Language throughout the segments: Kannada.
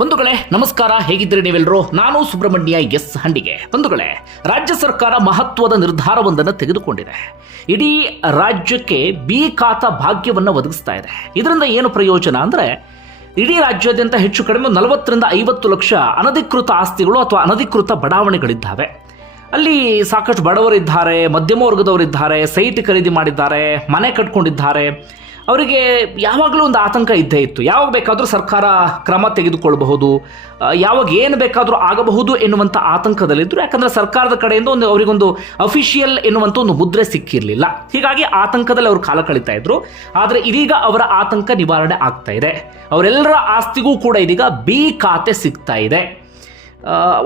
ಬಂಧುಗಳೇ, ನಮಸ್ಕಾರ. ಹೇಗಿದ್ದೀರಿ ನೀವೆಲ್ಲರೂ ನಾನು ಸುಬ್ರಹ್ಮಣ್ಯ ಎಸ್ ಹಂಡಿಗೆ. ಬಂಧುಗಳೇ, ರಾಜ್ಯ ಸರ್ಕಾರ ಮಹತ್ವದ ನಿರ್ಧಾರವೊಂದನ್ನು ತೆಗೆದುಕೊಂಡಿದೆ. ಇಡೀ ರಾಜ್ಯಕ್ಕೆ ಬಿ ಭಾಗ್ಯವನ್ನು ಒದಗಿಸ್ತಾ ಇದೆ. ಇದರಿಂದ ಏನು ಪ್ರಯೋಜನ ಅಂದರೆ, ಇಡೀ ರಾಜ್ಯಾದ್ಯಂತ ಹೆಚ್ಚು ಕಡಿಮೆ ನಲವತ್ತರಿಂದ ಐವತ್ತು ಲಕ್ಷ ಅನಧಿಕೃತ ಆಸ್ತಿಗಳು ಅಥವಾ ಅನಧಿಕೃತ ಬಡಾವಣೆಗಳಿದ್ದಾವೆ. ಅಲ್ಲಿ ಸಾಕಷ್ಟು ಬಡವರಿದ್ದಾರೆ, ಮಧ್ಯಮ ವರ್ಗದವರಿದ್ದಾರೆ, ಸೈಟ್ ಖರೀದಿ ಮಾಡಿದ್ದಾರೆ, ಮನೆ ಕಟ್ಕೊಂಡಿದ್ದಾರೆ. ಅವರಿಗೆ ಯಾವಾಗಲೂ ಒಂದು ಆತಂಕ ಇದ್ದೇ ಇತ್ತು. ಯಾವಾಗ ಬೇಕಾದರೂ ಸರ್ಕಾರ ಕ್ರಮ ತೆಗೆದುಕೊಳ್ಳಬಹುದು ಯಾವಾಗ ಏನು ಬೇಕಾದರೂ ಆಗಬಹುದು ಎನ್ನುವಂಥ ಆತಂಕದಲ್ಲಿದ್ದರು ಯಾಕಂದರೆ ಸರ್ಕಾರದ ಕಡೆಯಿಂದ ಒಂದು ಅವರಿಗೊಂದು ಅಫಿಷಿಯಲ್ ಎನ್ನುವಂಥ ಒಂದು ಮುದ್ರೆ ಸಿಕ್ಕಿರಲಿಲ್ಲ. ಹೀಗಾಗಿ ಆತಂಕದಲ್ಲಿ ಅವರು ಕಾಲ ಕಳೀತಾ ಇದ್ರು. ಆದರೆ ಇದೀಗ ಅವರ ಆತಂಕ ನಿವಾರಣೆ ಆಗ್ತಾ ಇದೆ. ಅವರೆಲ್ಲರ ಆಸ್ತಿಗೂ ಕೂಡ ಇದೀಗ ಬಿ ಖಾತೆ ಸಿಗ್ತಾ ಇದೆ.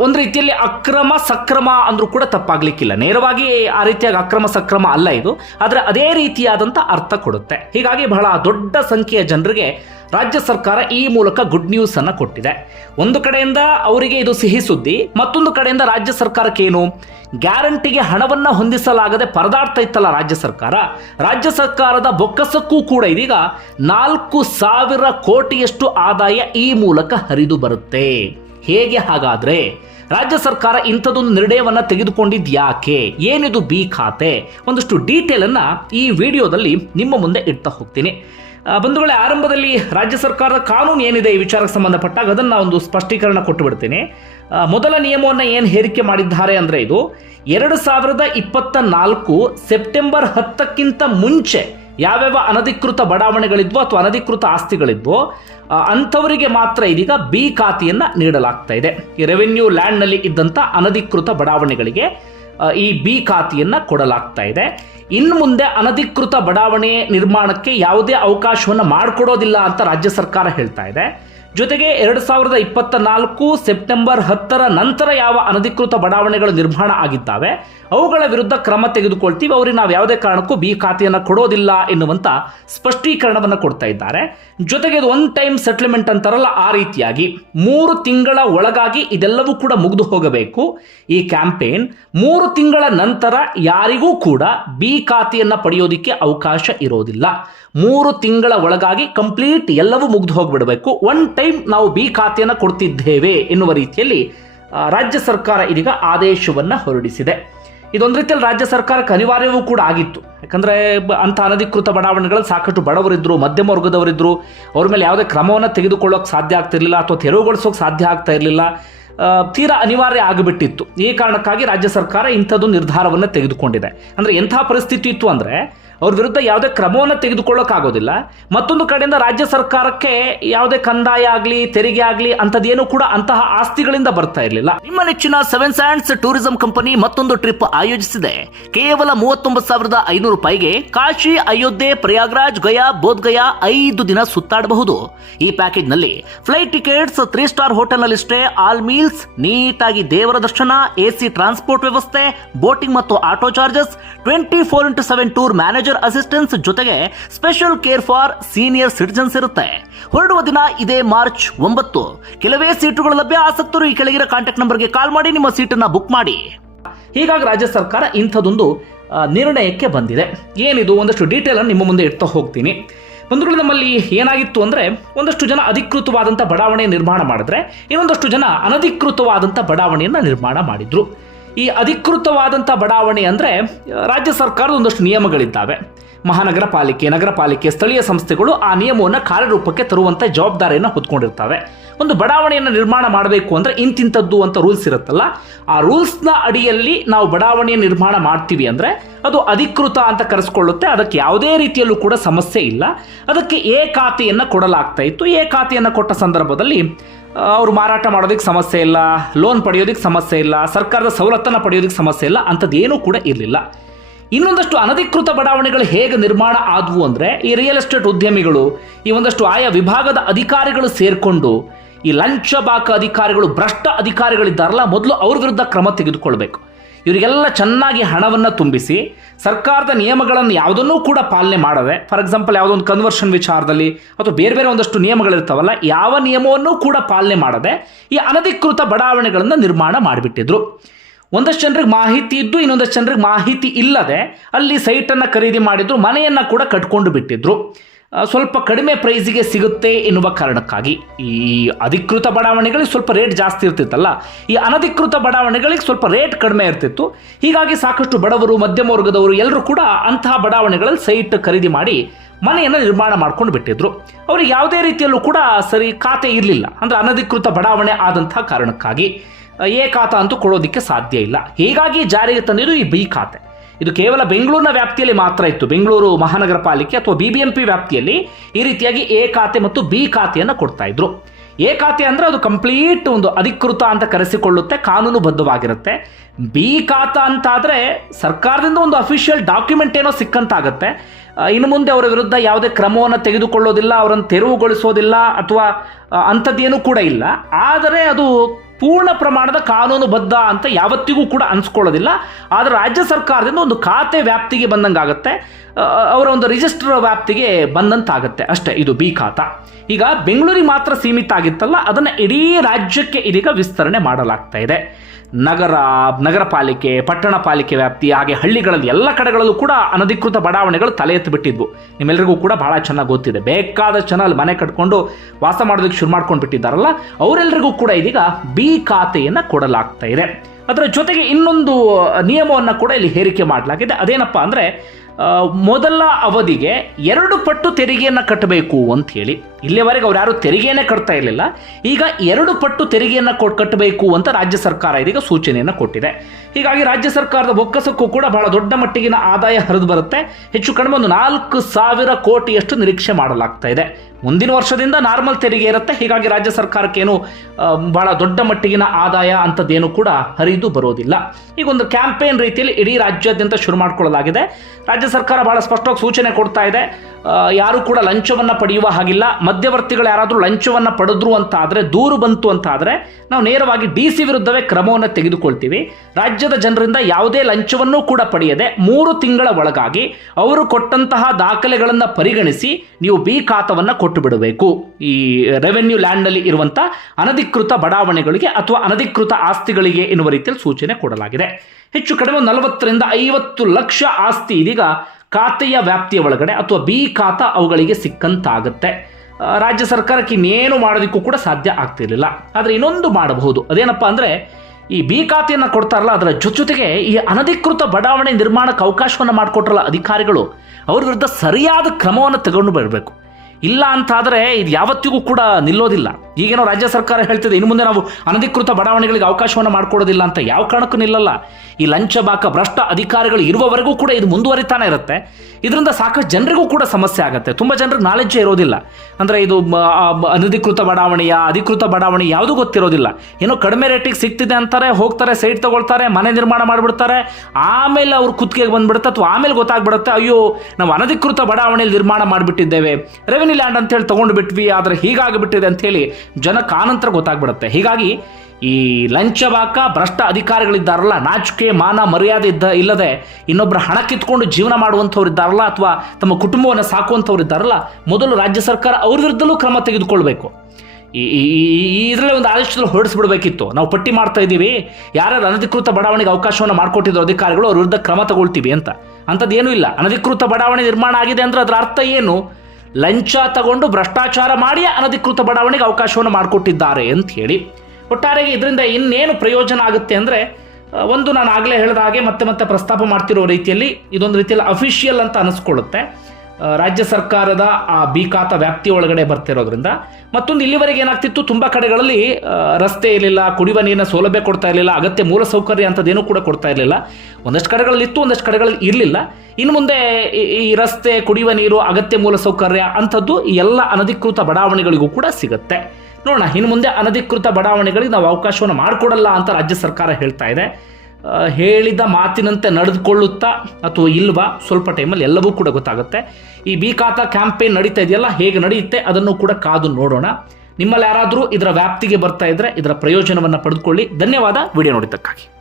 ಒಂದು ರೀತಿಯಲ್ಲಿ ಅಕ್ರಮ ಸಕ್ರಮ ಅಂದರೂ ಕೂಡ ತಪ್ಪಾಗ್ಲಿಕ್ಕಿಲ್ಲ. ನೇರವಾಗಿ ಆ ರೀತಿಯಾಗಿ ಅಕ್ರಮ ಸಕ್ರಮ ಅಲ್ಲ ಇದು. ಆದರೆ ಅದೇ ರೀತಿಯಾದಂಥ ಅರ್ಥ ಕೊಡುತ್ತೆ. ಹೀಗಾಗಿ ಬಹಳ ದೊಡ್ಡ ಸಂಖ್ಯೆಯ ಜನರಿಗೆ ರಾಜ್ಯ ಸರ್ಕಾರ ಈ ಮೂಲಕ ಗುಡ್ ನ್ಯೂಸ್ ಅನ್ನು ಕೊಟ್ಟಿದೆ. ಒಂದು ಕಡೆಯಿಂದ ಅವರಿಗೆ ಇದು ಸಿಹಿ ಸುದ್ದಿ, ಮತ್ತೊಂದು ಕಡೆಯಿಂದ ರಾಜ್ಯ ಸರ್ಕಾರಕ್ಕೆ ಏನು? ಗ್ಯಾರಂಟಿಗೆ ಹಣವನ್ನು ಹೊಂದಿಸಲಾಗದೆ ಪರದಾಡ್ತಾ ಇತ್ತಲ್ಲ ರಾಜ್ಯ ಸರ್ಕಾರ. ರಾಜ್ಯ ಸರ್ಕಾರದ ಬೊಕ್ಕಸಕ್ಕೂ ಕೂಡ ಇದೀಗ ನಾಲ್ಕು ಸಾವಿರ ಕೋಟಿಯಷ್ಟು ಆದಾಯ ಈ ಮೂಲಕ ಹರಿದು ಬರುತ್ತೆ. ಹೇಗೆ ಹಾಗಾದ್ರೆ? ರಾಜ್ಯ ಸರ್ಕಾರ ಇಂಥದ್ದೊಂದು ನಿರ್ಣಯವನ್ನ ತೆಗೆದುಕೊಂಡಿದ್ ಯಾಕೆ ಏನಿದು ಬಿ ಖಾತೆ? ಒಂದಷ್ಟು ಡೀಟೇಲ್ ಅನ್ನ ಈ ವಿಡಿಯೋದಲ್ಲಿ ನಿಮ್ಮ ಮುಂದೆ ಇಡ್ತಾ ಹೋಗ್ತೀನಿ. ಬಂಧುಗಳೇ, ಆರಂಭದಲ್ಲಿ ರಾಜ್ಯ ಸರ್ಕಾರದ ಕಾನೂನು ಏನಿದೆ ಈ ವಿಚಾರಕ್ಕೆ ಸಂಬಂಧಪಟ್ಟಾಗ ಅದನ್ನು ಒಂದು ಸ್ಪಷ್ಟೀಕರಣ ಕೊಟ್ಟು ಬಿಡ್ತೀನಿ ಮೊದಲ ನಿಯಮವನ್ನು ಏನು ಹೇರಿಕೆ ಮಾಡಿದ್ದಾರೆ ಅಂದರೆ ಇದು, ಎರಡು ಸಾವಿರದ ಇಪ್ಪತ್ತ ನಾಲ್ಕು ಸೆಪ್ಟೆಂಬರ್ ಹತ್ತಕ್ಕಿಂತ ಮುಂಚೆ ಯಾವ್ಯಾವ ಅನಧಿಕೃತ ಬಡಾವಣೆಗಳಿದ್ವೋ ಅಥವಾ ಅನಧಿಕೃತ ಆಸ್ತಿಗಳಿದ್ವೋ ಅಂಥವರಿಗೆ ಮಾತ್ರ ಇದೀಗ ಬಿ ಖಾತೆಯನ್ನು ನೀಡಲಾಗ್ತಾ ಇದೆ. ಈ ರೆವೆನ್ಯೂ ಲ್ಯಾಂಡ್ನಲ್ಲಿ ಇದ್ದಂಥ ಅನಧಿಕೃತ ಬಡಾವಣೆಗಳಿಗೆ ಈ ಬಿ ಖಾತೆಯನ್ನು ಕೊಡಲಾಗ್ತಾ ಇದೆ. ಇನ್ನು ಮುಂದೆ ಅನಧಿಕೃತ ಬಡಾವಣೆ ನಿರ್ಮಾಣಕ್ಕೆ ಯಾವುದೇ ಅವಕಾಶವನ್ನು ಮಾಡಿಕೊಡೋದಿಲ್ಲ ಅಂತ ರಾಜ್ಯ ಸರ್ಕಾರ ಹೇಳ್ತಾ ಇದೆ. ಜೊತೆಗೆ ಎರಡು ಸಾವಿರದ ಇಪ್ಪತ್ತ ನಾಲ್ಕು ಸೆಪ್ಟೆಂಬರ್ ಹತ್ತರ ನಂತರ ಯಾವ ಅನಧಿಕೃತ ಬಡಾವಣೆಗಳು ನಿರ್ಮಾಣ ಆಗಿದ್ದಾವೆ, ಅವುಗಳ ವಿರುದ್ಧ ಕ್ರಮ ತೆಗೆದುಕೊಳ್ತೀವಿ, ಅವರಿಗೆ ನಾವು ಯಾವುದೇ ಕಾರಣಕ್ಕೂ ಬಿ ಖಾತೆಯನ್ನು ಕೊಡೋದಿಲ್ಲ ಎನ್ನುವಂಥ ಸ್ಪಷ್ಟೀಕರಣವನ್ನು ಕೊಡ್ತಾ ಇದ್ದಾರೆ. ಜೊತೆಗೆ ಇದು ಒನ್ ಟೈಮ್ ಸೆಟ್ಲ್ಮೆಂಟ್ ಅಂತಾರಲ್ಲ, ಆ ರೀತಿಯಾಗಿ ಮೂರು ತಿಂಗಳ ಒಳಗಾಗಿ ಇದೆಲ್ಲವೂ ಕೂಡ ಮುಗಿದು ಹೋಗಬೇಕು. ಈ ಕ್ಯಾಂಪೇನ್ ಮೂರು ತಿಂಗಳ ನಂತರ ಯಾರಿಗೂ ಕೂಡ ಬಿ ಖಾತೆಯನ್ನು ಪಡೆಯೋದಿಕ್ಕೆ ಅವಕಾಶ ಇರೋದಿಲ್ಲ. ಮೂರು ತಿಂಗಳ ಒಳಗಾಗಿ ಕಂಪ್ಲೀಟ್ ಎಲ್ಲವೂ ಮುಗಿದು ಹೋಗ್ಬಿಡಬೇಕು. ಒನ್ ಟೈಮ್ ನಾವು ಬಿ ಖಾತೆಯನ್ನು ಕೊಡ್ತಿದ್ದೇವೆ ಎನ್ನುವ ರೀತಿಯಲ್ಲಿ ರಾಜ್ಯ ಸರ್ಕಾರ ಇದೀಗ ಆದೇಶವನ್ನು ಹೊರಡಿಸಿದೆ. ಇದೊಂದು ರೀತಿಯಲ್ಲಿ ರಾಜ್ಯ ಸರ್ಕಾರಕ್ಕೆ ಅನಿವಾರ್ಯವೂ ಕೂಡ ಆಗಿತ್ತು. ಯಾಕಂದರೆ ಅಂಥ ಅನಧಿಕೃತ ಬಡಾವಣೆಗಳಲ್ಲಿ ಸಾಕಷ್ಟು ಬಡವರಿದ್ದರು ಮಧ್ಯಮ ವರ್ಗದವರಿದ್ರು, ಅವ್ರ ಮೇಲೆ ಯಾವುದೇ ಕ್ರಮವನ್ನು ತೆಗೆದುಕೊಳ್ಳೋಕೆ ಸಾಧ್ಯ ಆಗ್ತಿರಲಿಲ್ಲ ಅಥವಾ ತೆರವುಗೊಳಿಸೋಕೆ ಸಾಧ್ಯ ಆಗ್ತಾ ಇರಲಿಲ್ಲ. ತೀರಾ ಅನಿವಾರ್ಯ ಆಗಿಬಿಟ್ಟಿತ್ತು. ಈ ಕಾರಣಕ್ಕಾಗಿ ರಾಜ್ಯ ಸರ್ಕಾರ ಇಂಥದ್ದು ನಿರ್ಧಾರವನ್ನು ತೆಗೆದುಕೊಂಡಿದೆ. ಅಂದರೆ ಎಂಥ ಪರಿಸ್ಥಿತಿ ಇತ್ತು ಅಂದ್ರೆ ಅವ್ರ ವಿರುದ್ಧ ಯಾವುದೇ ಕ್ರಮವನ್ನು ತೆಗೆದುಕೊಳ್ಳೋಕ್ಕಾಗೋದಿಲ್ಲ. ಮತ್ತೊಂದು ಕಡೆಯಿಂದ ರಾಜ್ಯ ಸರ್ಕಾರಕ್ಕೆ ಯಾವುದೇ ಕಂದಾಯ ಆಗಲಿ, ತೆರಿಗೆ ಆಗಲಿ ಅಂಥದ್ದೇನು ಕೂಡ ಅಂತಹ ಆಸ್ತಿಗಳಿಂದ ಬರ್ತಾ ಇರಲಿಲ್ಲ. ನಿಮ್ಮ ನೆಚ್ಚಿನ ಸೆವೆನ್ ಸ್ಯಾಂಡ್ಸ್ ಟೂರಿಸಂ ಕಂಪನಿ ಮತ್ತೊಂದು ಟ್ರಿಪ್ ಆಯೋಜಿಸಿದೆ. ಕೇವಲ ಮೂವತ್ತೊಂಬತ್ತು ಸಾವಿರದ ಐನೂರು ರೂಪಾಯಿಗೆ ಕಾಶಿ, ಅಯೋಧ್ಯೆ, ಪ್ರಯಾಗ್ರಾಜ್, ಗಯಾ ಬೋಧ್ ಗಯಾ ಐದು ದಿನ ಸುತ್ತಾಡಬಹುದು. ಈ ಪ್ಯಾಕೇಜ್ನಲ್ಲಿ ಫ್ಲೈಟ್ ಟಿಕೆಟ್ಸ್, ತ್ರೀ ಸ್ಟಾರ್ ಹೋಟೆಲ್ನಲ್ಲಿ ಸ್ಟೇ ಆಲ್ ಮೀಲ್ಸ್, ನೀಟಾಗಿ ದೇವರ ದರ್ಶನ ಎಸಿ ಟ್ರಾನ್ಸ್ಪೋರ್ಟ್ ವ್ಯವಸ್ಥೆ, ಬೋಟಿಂಗ್ ಮತ್ತು auto charges, twenty four into seven tour manager assistance ಜೊತೆಗೆ special care for senior citizens ಇರುತ್ತೆ. ಹೊರಡುವ ದಿನ ಇದೇ ಮಾರ್ಚ್ ಒಂಬತ್ತು. ಕೆಲವೇ ಸೀಟುಗಳು ಲಭ್ಯ, ಆಸಕ್ತರು ಈ ಕೆಳಗಿರೋ ಕಾಂಟ್ಯಾಕ್ಟ್ ನಂಬರ್ಗೆ ಕಾಲ್ ಮಾಡಿ, ನಿಮ್ಮ ಸೀಟನ್ನ ಬುಕ್ ಮಾಡಿ. ಹೀಗಾಗಿ ರಾಜ್ಯ ಸರ್ಕಾರ ಇಂಥದೊಂದು ನಿರ್ಣಯಕ್ಕೆ ಬಂದಿದೆ. ಏನಿದು, ಒಂದಷ್ಟು ಡೀಟೇಲ್ ಅನ್ನು ನಿಮ್ಮ ಮುಂದೆ ಇಡ್ತಾ ಹೋಗ್ತೀನಿ. ಬಂಧುಗಳು, ನಮ್ಮಲ್ಲಿ ಏನಾಗಿತ್ತು ಅಂದರೆ, ಒಂದಷ್ಟು ಜನ ಅಧಿಕೃತವಾದಂಥ ಬಡಾವಣೆ ನಿರ್ಮಾಣ ಮಾಡಿದ್ರೆ, ಇನ್ನೊಂದಷ್ಟು ಜನ ಅನಧಿಕೃತವಾದಂಥ ಬಡಾವಣೆಯನ್ನು ನಿರ್ಮಾಣ ಮಾಡಿದ್ರು. ಈ ಅಧಿಕೃತವಾದಂಥ ಬಡಾವಣೆ ಅಂದರೆ, ರಾಜ್ಯ ಸರ್ಕಾರದ ಒಂದಷ್ಟು ನಿಯಮಗಳಿದ್ದಾವೆ. ಮಹಾನಗರ ಪಾಲಿಕೆ, ನಗರ ಪಾಲಿಕೆ, ಸ್ಥಳೀಯ ಸಂಸ್ಥೆಗಳು ಆ ನಿಯಮವನ್ನು ಕಾರ್ಯರೂಪಕ್ಕೆ ತರುವಂಥ ಜವಾಬ್ದಾರಿಯನ್ನು ಹೊತ್ಕೊಂಡಿರ್ತವೆ. ಒಂದು ಬಡಾವಣೆಯನ್ನು ನಿರ್ಮಾಣ ಮಾಡಬೇಕು ಅಂದರೆ ಇಂತಿಂಥದ್ದು ಅಂತ ರೂಲ್ಸ್ ಇರುತ್ತಲ್ಲ, ಆ ರೂಲ್ಸ್ನ ಅಡಿಯಲ್ಲಿ ನಾವು ಬಡಾವಣೆಯ ನಿರ್ಮಾಣ ಮಾಡ್ತೀವಿ ಅಂದರೆ, ಅದು ಅಧಿಕೃತ ಅಂತ ಕರೆಸ್ಕೊಳ್ಳುತ್ತೆ. ಅದಕ್ಕೆ ಯಾವುದೇ ರೀತಿಯಲ್ಲೂ ಕೂಡ ಸಮಸ್ಯೆ ಇಲ್ಲ. ಅದಕ್ಕೆ ಎ ಖಾತೆಯನ್ನು ಕೊಡಲಾಗ್ತಾ ಇತ್ತು. ಎ ಖಾತೆಯನ್ನು ಕೊಟ್ಟ ಸಂದರ್ಭದಲ್ಲಿ ಅವ್ರು ಮಾರಾಟ ಮಾಡೋದಕ್ಕೆ ಸಮಸ್ಯೆ ಇಲ್ಲ ಲೋನ್ ಪಡೆಯೋದಕ್ಕೆ ಸಮಸ್ಯೆ ಇಲ್ಲ, ಸರ್ಕಾರದ ಸವಲತ್ತನ್ನು ಪಡೆಯೋದಕ್ಕೆ ಸಮಸ್ಯೆ ಇಲ್ಲ ಅಂಥದ್ದೇನೂ ಕೂಡ ಇರಲಿಲ್ಲ. ಇನ್ನೊಂದಷ್ಟು ಅನಧಿಕೃತ ಬಡಾವಣೆಗಳು ಹೇಗೆ ನಿರ್ಮಾಣ ಆದವು ಅಂದರೆ, ಈ ರಿಯಲ್ ಎಸ್ಟೇಟ್ ಉದ್ಯಮಿಗಳು, ಈ ಒಂದಷ್ಟು ಆಯಾ ವಿಭಾಗದ ಅಧಿಕಾರಿಗಳು ಸೇರಿಕೊಂಡು, ಈ ಲಂಚ ಬಾಕ ಅಧಿಕಾರಿಗಳು, ಭ್ರಷ್ಟ ಅಧಿಕಾರಿಗಳಿದ್ದಾರಲ್ಲ, ಮೊದಲು ಅವ್ರ ವಿರುದ್ಧ ಕ್ರಮ ತೆಗೆದುಕೊಳ್ಬೇಕು. ಇವರಿಗೆಲ್ಲ ಚೆನ್ನಾಗಿ ಹಣವನ್ನು ತುಂಬಿಸಿ ಸರ್ಕಾರದ ನಿಯಮಗಳನ್ನು ಯಾವುದನ್ನೂ ಕೂಡ ಪಾಲನೆ ಮಾಡದೆ ಫಾರ್ ಎಕ್ಸಾಂಪಲ್ ಯಾವುದೋ ಒಂದು ಕನ್ವರ್ಷನ್ ವಿಚಾರದಲ್ಲಿ ಅಥವಾ ಬೇರೆ ಬೇರೆ ಒಂದಷ್ಟು ನಿಯಮಗಳಿರ್ತಾವಲ್ಲ, ಯಾವ ನಿಯಮವನ್ನೂ ಕೂಡ ಪಾಲನೆ ಮಾಡದೆ ಈ ಅನಧಿಕೃತ ಬಡಾವಣೆಗಳನ್ನು ನಿರ್ಮಾಣ ಮಾಡಿಬಿಟ್ಟಿದ್ರು. ಒಂದಷ್ಟು ಜನರಿಗೆ ಮಾಹಿತಿ ಇದ್ದು, ಇನ್ನೊಂದಷ್ಟು ಜನರಿಗೆ ಮಾಹಿತಿ ಇಲ್ಲದೆ ಅಲ್ಲಿ ಸೈಟನ್ನು ಖರೀದಿ ಮಾಡಿದ್ರು, ಮನೆಯನ್ನು ಕೂಡ ಕಟ್ಕೊಂಡು ಬಿಟ್ಟಿದ್ರು. ಸ್ವಲ್ಪ ಕಡಿಮೆ ಪ್ರೈಸಿಗೆ ಸಿಗುತ್ತೆ ಎನ್ನುವ ಕಾರಣಕ್ಕಾಗಿ. ಈ ಅಧಿಕೃತ ಬಡಾವಣೆಗಳಿಗೆ ಸ್ವಲ್ಪ ರೇಟ್ ಜಾಸ್ತಿ ಇರ್ತಿತ್ತಲ್ಲ, ಈ ಅನಧಿಕೃತ ಬಡಾವಣೆಗಳಿಗೆ ಸ್ವಲ್ಪ ರೇಟ್ ಕಡಿಮೆ ಇರ್ತಿತ್ತು. ಹೀಗಾಗಿ ಸಾಕಷ್ಟು ಬಡವರು, ಮಧ್ಯಮ ವರ್ಗದವರು ಎಲ್ಲರೂ ಕೂಡ ಅಂತಹ ಬಡಾವಣೆಗಳಲ್ಲಿ ಸೈಟ್ ಖರೀದಿ ಮಾಡಿ ಮನೆಯನ್ನು ನಿರ್ಮಾಣ ಮಾಡ್ಕೊಂಡು ಬಿಟ್ಟಿದ್ರು. ಅವ್ರಿಗೆ ಯಾವುದೇ ರೀತಿಯಲ್ಲೂ ಕೂಡ ಸರಿ ಖಾತೆ ಇರಲಿಲ್ಲ. ಅಂದರೆ ಅನಧಿಕೃತ ಬಡಾವಣೆ ಆದಂತಹ ಕಾರಣಕ್ಕಾಗಿ ಎ ಖಾತಾ ಅಂತೂ ಕೊಡೋದಕ್ಕೆ ಸಾಧ್ಯ ಇಲ್ಲ. ಹೀಗಾಗಿ ಜಾರಿಗೆ ತಂದಿದ್ದು ಈ ಬಿ ಖಾತೆ. ಇದು ಕೇವಲ ಬೆಂಗಳೂರಿನ ವ್ಯಾಪ್ತಿಯಲ್ಲಿ ಮಾತ್ರ ಇತ್ತು. ಬೆಂಗಳೂರು ಮಹಾನಗರ ಪಾಲಿಕೆ ಅಥವಾ ಬಿ ಬಿ ಎಂ ಪಿ ವ್ಯಾಪ್ತಿಯಲ್ಲಿ ಈ ರೀತಿಯಾಗಿ ಎ ಖಾತೆ ಮತ್ತು ಬಿ ಖಾತೆಯನ್ನು ಕೊಡ್ತಾ ಇದ್ರು. ಎ ಖಾತೆ ಅಂದರೆ ಅದು ಕಂಪ್ಲೀಟ್ ಒಂದು ಅಧಿಕೃತ ಅಂತ ಕರೆಸಿಕೊಳ್ಳುತ್ತೆ, ಕಾನೂನುಬದ್ಧವಾಗಿರುತ್ತೆ. ಬಿ ಖಾತಾ ಅಂತಾದರೆ ಸರ್ಕಾರದಿಂದ ಒಂದು ಅಫಿಷಿಯಲ್ ಡಾಕ್ಯುಮೆಂಟ್ ಏನೋ ಸಿಕ್ಕಂತಾಗುತ್ತೆ. ಇನ್ನು ಮುಂದೆ ಅವರ ವಿರುದ್ಧ ಯಾವುದೇ ಕ್ರಮವನ್ನು ತೆಗೆದುಕೊಳ್ಳೋದಿಲ್ಲ, ಅವರನ್ನು ತೆರವುಗೊಳಿಸೋದಿಲ್ಲ ಅಥವಾ ಅಂಥದ್ದೇನೂ ಕೂಡ ಇಲ್ಲ. ಆದರೆ ಅದು ಪೂರ್ಣ ಪ್ರಮಾಣದ ಕಾನೂನುಬದ್ಧ ಅಂತ ಯಾವತ್ತಿಗೂ ಕೂಡ ಅನ್ಸ್ಕೊಳ್ಳೋದಿಲ್ಲ. ಆದರೆ ರಾಜ್ಯ ಸರ್ಕಾರದಿಂದ ಒಂದು ಖಾತೆ ವ್ಯಾಪ್ತಿಗೆ ಬಂದಂಗಾಗತ್ತೆ. ಅವರ ಒಂದು ರಿಜಿಸ್ಟರ್ ವ್ಯಾಪ್ತಿಗೆ ಬಂದಂತಾಗತ್ತೆ. ಅಷ್ಟೇ, ಇದು ಬಿ ಖಾತಾ. ಈಗ ಬೆಂಗಳೂರಿಗೆ ಮಾತ್ರ ಸೀಮಿತ ಆಗಿತ್ತಲ್ಲ, ಅದನ್ನು ಇಡೀ ರಾಜ್ಯಕ್ಕೆ ಇದೀಗ ವಿಸ್ತರಣೆ ಮಾಡಲಾಗ್ತಾ ಇದೆ. ನಗರ ನಗರ ಪಾಲಿಕೆ ಪಟ್ಟಣ ಪಾಲಿಕೆ ವ್ಯಾಪ್ತಿ, ಹಾಗೆ ಹಳ್ಳಿಗಳಲ್ಲಿ ಎಲ್ಲ ಕಡೆಗಳಲ್ಲೂ ಕೂಡ ಅನಧಿಕೃತ ಬಡಾವಣೆಗಳು ತಲೆ ಎತ್ತು ಬಿಟ್ಟಿದ್ವು. ನಿಮ್ಮೆಲ್ಲರಿಗೂ ಕೂಡ ಬಹಳ ಚೆನ್ನಾಗಿ ಗೊತ್ತಿದೆ. ಬೇಕಾದಷ್ಟು ಜನ ಅಲ್ಲಿ ಮನೆ ಕಟ್ಕೊಂಡು ವಾಸ ಮಾಡೋದಕ್ಕೆ ಶುರು ಮಾಡ್ಕೊಂಡು ಬಿಟ್ಟಿದ್ದಾರಲ್ಲ ಅವರೆಲ್ಲರಿಗೂ ಕೂಡ ಇದೀಗ ಬಿ ಖಾತೆಯನ್ನು ಕೊಡಲಾಗ್ತಾ ಇದೆ. ಅದರ ಜೊತೆಗೆ ಇನ್ನೊಂದು ನಿಯಮವನ್ನು ಕೂಡ ಇಲ್ಲಿ ಹೇರಿಕೆ ಮಾಡಲಾಗಿದೆ. ಅದೇನಪ್ಪ ಅಂದರೆ ಮೊದಲ ಅವಧಿಗೆ ಎರಡು ಪಟ್ಟು ತೆರಿಗೆಯನ್ನು ಕಟ್ಟಬೇಕು ಅಂತ ಹೇಳಿ. ಇಲ್ಲಿವರೆಗೆ ಅವ್ರು ಯಾರು ತೆರಿಗೆಯನ್ನೇ ಕಟ್ತಾ ಇರಲಿಲ್ಲ. ಈಗ ಎರಡು ಪಟ್ಟು ತೆರಿಗೆಯನ್ನು ಕೊಟ್ ಕಟ್ಟಬೇಕು ಅಂತ ರಾಜ್ಯ ಸರ್ಕಾರ ಇದೀಗ ಸೂಚನೆಯನ್ನು ಕೊಟ್ಟಿದೆ. ಹೀಗಾಗಿ ರಾಜ್ಯ ಸರ್ಕಾರದ ಬೊಕ್ಕಸಕ್ಕೂ ಕೂಡ ಬಹಳ ದೊಡ್ಡ ಮಟ್ಟಿಗಿನ ಆದಾಯ ಹರಿದು ಬರುತ್ತೆ. ಹೆಚ್ಚು ಕಡಿಮೆ ಒಂದು ನಾಲ್ಕು ಸಾವಿರ ಕೋಟಿಯಷ್ಟು ನಿರೀಕ್ಷೆ ಮಾಡಲಾಗ್ತಾ ಇದೆ. ಮುಂದಿನ ವರ್ಷದಿಂದ ನಾರ್ಮಲ್ ತೆರಿಗೆ ಇರುತ್ತೆ. ಹೀಗಾಗಿ ರಾಜ್ಯ ಸರ್ಕಾರಕ್ಕೇನು ಬಹಳ ದೊಡ್ಡ ಮಟ್ಟಿಗಿನ ಆದಾಯ ಅಂಥದ್ದೇನು ಕೂಡ ಹರಿದು ಬರೋದಿಲ್ಲ. ಈಗ ಒಂದು ಕ್ಯಾಂಪೇನ್ ರೀತಿಯಲ್ಲಿ ಇಡೀ ರಾಜ್ಯಾದ್ಯಂತ ಶುರು ಮಾಡಿಕೊಳ್ಳಲಾಗಿದೆ. ರಾಜ್ಯ ಸರ್ಕಾರ ಬಹಳ ಸ್ಪಷ್ಟವಾಗಿ ಸೂಚನೆ ಕೊಡ್ತಾ ಇದೆ. ಯಾರು ಕೂಡ ಲಂಚವನ್ನು ಪಡೆಯುವ ಹಾಗಿಲ್ಲ. ಮಧ್ಯವರ್ತಿಗಳು ಯಾರಾದರೂ ಲಂಚವನ್ನು ಪಡೆದ್ರು ಅಂತ ಆದರೆ ದೂರು ಬಂತು ಅಂತ ಆದರೆ ನಾವು ನೇರವಾಗಿ ಡಿ ಸಿ ವಿರುದ್ಧವೇ ಕ್ರಮವನ್ನು ತೆಗೆದುಕೊಳ್ತೀವಿ. ರಾಜ್ಯದ ಜನರಿಂದ ಯಾವುದೇ ಲಂಚವನ್ನೂ ಕೂಡ ಪಡೆಯದೆ ಮೂರು ತಿಂಗಳ ಒಳಗಾಗಿ ಅವರು ಕೊಟ್ಟಂತಹ ದಾಖಲೆಗಳನ್ನು ಪರಿಗಣಿಸಿ ನೀವು ಬಿ ಖಾತವನ್ನು ಕೊಟ್ಟು ಬಿಡಬೇಕು. ಈ ರೆವೆನ್ಯೂ ಲ್ಯಾಂಡ್ನಲ್ಲಿ ಇರುವಂಥ ಅನಧಿಕೃತ ಬಡಾವಣೆಗಳಿಗೆ ಅಥವಾ ಅನಧಿಕೃತ ಆಸ್ತಿಗಳಿಗೆ ಎನ್ನುವ ರೀತಿಯಲ್ಲಿ ಸೂಚನೆ ಕೊಡಲಾಗಿದೆ. ಹೆಚ್ಚು ಕಡಿಮೆ ನಲವತ್ತರಿಂದ ಐವತ್ತು ಲಕ್ಷ ಆಸ್ತಿ ಇದೀಗ ಖಾತೆಯ ವ್ಯಾಪ್ತಿಯ ಒಳಗಡೆ ಅಥವಾ ಬಿ ಖಾತಾ ಅವುಗಳಿಗೆ ಸಿಕ್ಕಂತಾಗುತ್ತೆ. ರಾಜ್ಯ ಸರ್ಕಾರಕ್ಕೆ ಇನ್ನೇನು ಮಾಡೋದಕ್ಕೂ ಕೂಡ ಸಾಧ್ಯ ಆಗ್ತಿರಲಿಲ್ಲ. ಆದರೆ ಇನ್ನೊಂದು ಮಾಡಬಹುದು. ಅದೇನಪ್ಪ ಅಂದರೆ, ಈ ಬಿ ಖಾತೆಯನ್ನು ಕೊಡ್ತಾರಲ್ಲ, ಅದರ ಜೊತೆಗೆ ಈ ಅನಧಿಕೃತ ಬಡಾವಣೆ ನಿರ್ಮಾಣಕ್ಕೆ ಅವಕಾಶವನ್ನು ಮಾಡಿಕೊಟ್ರಲ್ಲ ಅಧಿಕಾರಿಗಳು, ಅವ್ರ ವಿರುದ್ಧ ಸರಿಯಾದ ಕ್ರಮವನ್ನು ತಗೊಂಡು ಬರಬೇಕು. ಇಲ್ಲ ಅಂತಾದರೆ ಇದು ಯಾವತ್ತಿಗೂ ಕೂಡ ನಿಲ್ಲೋದಿಲ್ಲ. ಈಗೇನೋ ರಾಜ್ಯ ಸರ್ಕಾರ ಹೇಳ್ತಿದೆ, ಇನ್ನು ಮುಂದೆ ನಾವು ಅನಧಿಕೃತ ಬಡಾವಣೆಗಳಿಗೆ ಅವಕಾಶವನ್ನು ಮಾಡಿಕೊಡೋದಿಲ್ಲ ಅಂತ ಯಾವ ಕಾರಣಕ್ಕೂ ನಿಲ್ಲಲ್ಲ. ಈ ಲಂಚ ಬಾಕ ಭ್ರಷ್ಟ ಅಧಿಕಾರಿಗಳು ಇರುವವರೆಗೂ ಕೂಡ ಇದು ಮುಂದುವರಿತಾನೆ ಇರುತ್ತೆ. ಇದರಿಂದ ಸಾಕಷ್ಟು ಜನರಿಗೂ ಕೂಡ ಸಮಸ್ಯೆ ಆಗುತ್ತೆ. ತುಂಬ ಜನರಿಗೆ ನಾಲೆಡ್ಜೇ ಇರೋದಿಲ್ಲ. ಅಂದರೆ ಇದು ಅನಧಿಕೃತ ಬಡಾವಣೆಯ, ಅಧಿಕೃತ ಬಡಾವಣೆ ಯಾವುದೂ ಗೊತ್ತಿರೋದಿಲ್ಲ. ಏನೋ ಕಡಿಮೆ ರೇಟಿಗೆ ಸಿಗ್ತಿದೆ ಅಂತಾರೆ, ಹೋಗ್ತಾರೆ, ಸೈಟ್ ತಗೊಳ್ತಾರೆ, ಮನೆ ನಿರ್ಮಾಣ ಮಾಡಿಬಿಡ್ತಾರೆ. ಆಮೇಲೆ ಅವ್ರು ಕುತ್ತಿಗೆಗೆ ಬಂದ್ಬಿಡುತ್ತೆ ಅಥವಾ ಆಮೇಲೆ ಗೊತ್ತಾಗ್ಬಿಡುತ್ತೆ, ಅಯ್ಯೋ, ನಾವು ಅನಧಿಕೃತ ಬಡಾವಣೆಯಲ್ಲಿ ನಿರ್ಮಾಣ ಮಾಡಿಬಿಟ್ಟಿದ್ದೇವೆ. ರೆವಿನ್ಯೂ ಲ್ಯಾಂಡ್ ಅಂತ ಹೇಳಿ ತಗೊಂಡು ಬಿಟ್ವಿ, ಆದರೆ ಹೀಗಾಗಿಬಿಟ್ಟಿದೆ ಅಂತ ಹೇಳಿ ಜನಕ್ಕೆ ಆನಂತರ ಗೊತ್ತಾಗ್ಬಿಡುತ್ತೆ. ಹೀಗಾಗಿ ಈ ಲಂಚವಾಕ ಭ್ರಷ್ಟ ಅಧಿಕಾರಿಗಳಿದ್ದಾರಲ್ಲ, ನಾಚಿಕೆ, ಮಾನ, ಮರ್ಯಾದೆ ಇದ್ದ, ಇಲ್ಲದೆ ಇನ್ನೊಬ್ಬರ ಹಣ ಕಿತ್ಕೊಂಡು ಜೀವನ ಮಾಡುವಂಥವ್ರು ಇದ್ದಾರಲ್ಲ, ಅಥವಾ ತಮ್ಮ ಕುಟುಂಬವನ್ನು ಸಾಕುವಂಥವ್ರು ಇದ್ದಾರಲ್ಲ, ಮೊದಲು ರಾಜ್ಯ ಸರ್ಕಾರ ಅವ್ರ ವಿರುದ್ಧಲೂ ಕ್ರಮ ತೆಗೆದುಕೊಳ್ಬೇಕು. ಈ ಇದರಲ್ಲಿ ಒಂದು ಆದೇಶದಲ್ಲಿ ಹೊರಡಿಸ್ಬಿಡ್ಬೇಕಿತ್ತು. ನಾವು ಪಟ್ಟಿ ಮಾಡ್ತಾ ಇದ್ದೀವಿ, ಯಾರ್ಯಾರು ಅನಧಿಕೃತ ಬಡಾವಣೆಗೆ ಅವಕಾಶವನ್ನು ಮಾಡಿಕೊಟ್ಟಿದ್ರು ಅಧಿಕಾರಿಗಳು ಅವ್ರ ವಿರುದ್ಧ ಕ್ರಮ ತಗೊಳ್ತೀವಿ ಅಂತ. ಅಂಥದ್ದೇನೂ ಇಲ್ಲ. ಅನಧಿಕೃತ ಬಡಾವಣೆ ನಿರ್ಮಾಣ ಆಗಿದೆ ಅಂದ್ರೆ ಅದರ ಅರ್ಥ ಏನು? ಲಂಚ ತಗೊಂಡು ಭ್ರಷ್ಟಾಚಾರ ಮಾಡಿ ಅನಧಿಕೃತ ಬಡಾವಣೆಗೆ ಅವಕಾಶವನ್ನು ಮಾಡಿಕೊಟ್ಟಿದ್ದಾರೆ ಅಂತ ಹೇಳಿ. ಒಟ್ಟಾರೆಗೆ ಇದರಿಂದ ಇನ್ನೇನು ಪ್ರಯೋಜನ ಆಗುತ್ತೆ ಅಂದರೆ ಒಂದು ನಾನು ಆಗಲೇ ಹೇಳಿದ ಹಾಗೆ ಮತ್ತೆ ಮತ್ತೆ ಪ್ರಸ್ತಾಪ ಮಾಡ್ತಿರೋ ರೀತಿಯಲ್ಲಿ ಇದೊಂದು ರೀತಿಯಲ್ಲಿ ಅಫಿಷಿಯಲ್ ಅಂತ ಅನಿಸ್ಕೊಳ್ಳುತ್ತೆ. ರಾಜ್ಯ ಸರ್ಕಾರದ ಆ ಬೀಕಾತ ವ್ಯಾಪ್ತಿ ಒಳಗಡೆ ಬರ್ತಿರೋದ್ರಿಂದ ಮತ್ತೊಂದು ಇಲ್ಲಿವರೆಗೆ ಏನಾಗ್ತಿತ್ತು? ತುಂಬ ಕಡೆಗಳಲ್ಲಿ ರಸ್ತೆ ಇರಲಿಲ್ಲ, ಕುಡಿಯುವ ನೀರಿನ ಸೌಲಭ್ಯ ಕೊಡ್ತಾ ಇರಲಿಲ್ಲ, ಅಗತ್ಯ ಮೂಲ ಸೌಕರ್ಯ ಅಂಥದ್ದೇನೂ ಕೂಡ ಕೊಡ್ತಾ ಇರಲಿಲ್ಲ. ಒಂದಷ್ಟು ಕಡೆಗಳಲ್ಲಿ ಇತ್ತು, ಒಂದಷ್ಟು ಕಡೆಗಳಲ್ಲಿ ಇರಲಿಲ್ಲ. ಇನ್ನು ಮುಂದೆ ಈ- ರಸ್ತೆ, ಕುಡಿಯುವ ನೀರು, ಅಗತ್ಯ ಮೂಲಸೌಕರ್ಯ ಅಂಥದ್ದು ಈ ಎಲ್ಲ ಅನಧಿಕೃತ ಬಡಾವಣೆಗಳಿಗೂ ಕೂಡ ಸಿಗುತ್ತೆ. ನೋಡೋಣ, ಇನ್ನು ಮುಂದೆ ಅನಧಿಕೃತ ಬಡಾವಣೆಗಳಿಗೆ ನಾವು ಅವಕಾಶವನ್ನು ಮಾಡಿಕೊಡಲ್ಲ ಅಂತ ರಾಜ್ಯ ಸರ್ಕಾರ ಹೇಳ್ತಾ ಇದೆ. ಹೇಳಿದ ಮಾತಿನಂತೆ ನಡೆದುಕೊಳ್ಳುತ್ತಾ ಅಥವಾ ಇಲ್ವಾ ಸ್ವಲ್ಪ ಟೈಮಲ್ಲಿ ಎಲ್ಲವೂ ಕೂಡ ಗೊತ್ತಾಗುತ್ತೆ. ಈ ಬಿ ಕ್ಯಾಂಪೇನ್ ನಡೀತಾ ಇದೆಯಲ್ಲ, ಹೇಗೆ ನಡೆಯುತ್ತೆ ಅದನ್ನು ಕೂಡ ಕಾದು ನೋಡೋಣ. ನಿಮ್ಮಲ್ಲಿ ಯಾರಾದರೂ ಇದರ ವ್ಯಾಪ್ತಿಗೆ ಬರ್ತಾ ಇದ್ರೆ ಇದರ ಪ್ರಯೋಜನವನ್ನು ಪಡೆದುಕೊಳ್ಳಿ. ಧನ್ಯವಾದ, ವಿಡಿಯೋ ನೋಡಿದ್ದಕ್ಕಾಗಿ.